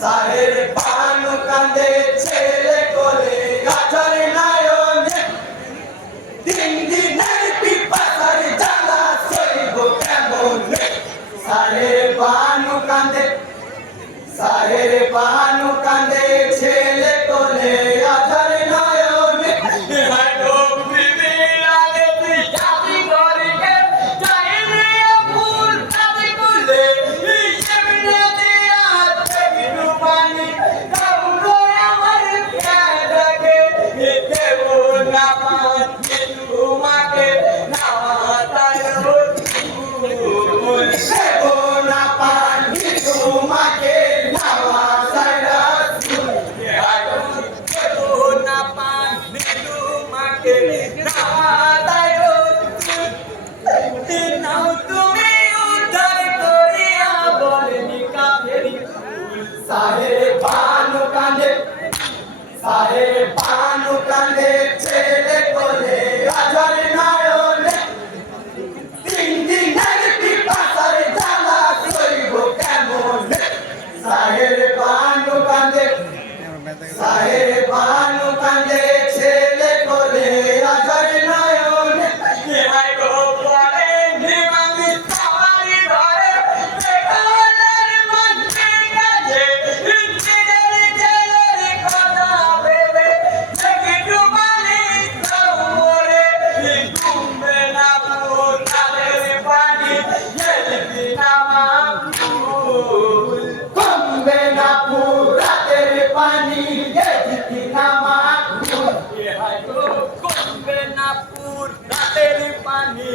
সাহের পান কান্দে ছেলে কোলে গাছর নয়নে। দিন দিনের পিপাসার জ্বালা সইব কেমনে? কান্দে কাপুর রাতের পানি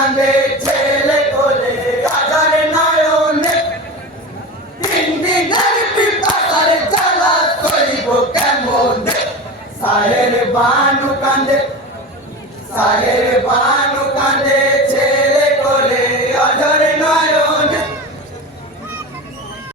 কান্দে ছেলে কোলে হাজার নয়নে। তিনটি গরিবি পাতারে জ্বালা করিব কেমনে? সায়ের বানু কান্দে সায়ের বানু